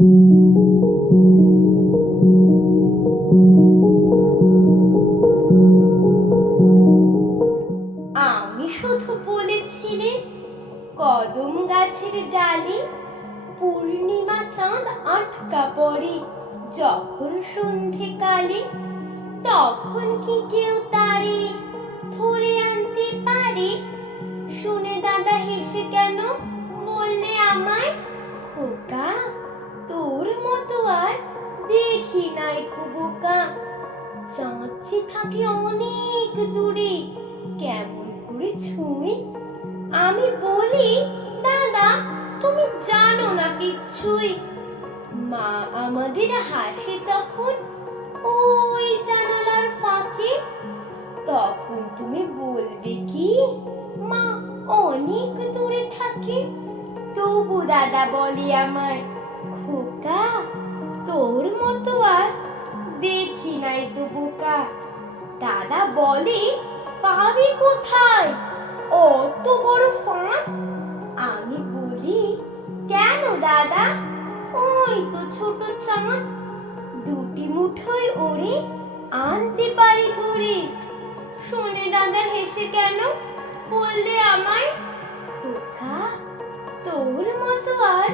আমি শুধু বলেছিলে কদম গাছের ডালে পূর্ণিমা চাঁদ আটকা পড়ে। যখন সন্ধে কালে তখন কি কেউ তারে ধরে দেখি নাই বোকা যে থাকে অনেক দূরে, কেমন করে ছুঁই? আমি বলি, দাদা, তুমি জানো না কিচ্ছুই। মা আমাদের হাসে যখন ওই জানালার ফাঁকে, তখন তুমি বলবে কি, মা, অনেক দূরে থাকে। তবু দাদা বলি আমায়, খোকা, তোর মতো নাই তো বোকা। দাদা বলে, পাবি কোথায়? অত বড় ফাঁক আমি বলি, কেন দাদা? ওই তো ছোট চাঁদ। দুটি মুঠোয় ওরে আনতে পারি ধরে। শুনে দাদা, হেসে কেন? বললে আমায়, খোকা, তোর মতো আর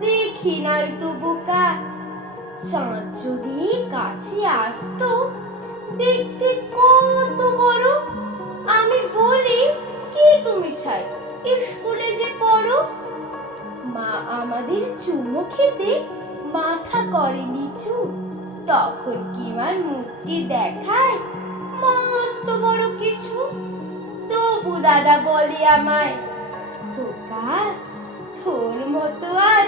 দেখি নাই তো বোকা চাঁদ যদি কাছে আসতো দেখতে কত বড়। আমি বলি, কি তুমি চাই? স্কুলে যে পড়ো? মা আমাদের চুমো খেতে মাথা করে নিচু তখন কি মার মুক্তি দেখায়? মস্ত বড় কিছু। তবু দাদা বলে আমায়, খোকা, তোর মতো আর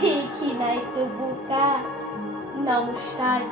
দেখি নাই তো বোকা। não estar.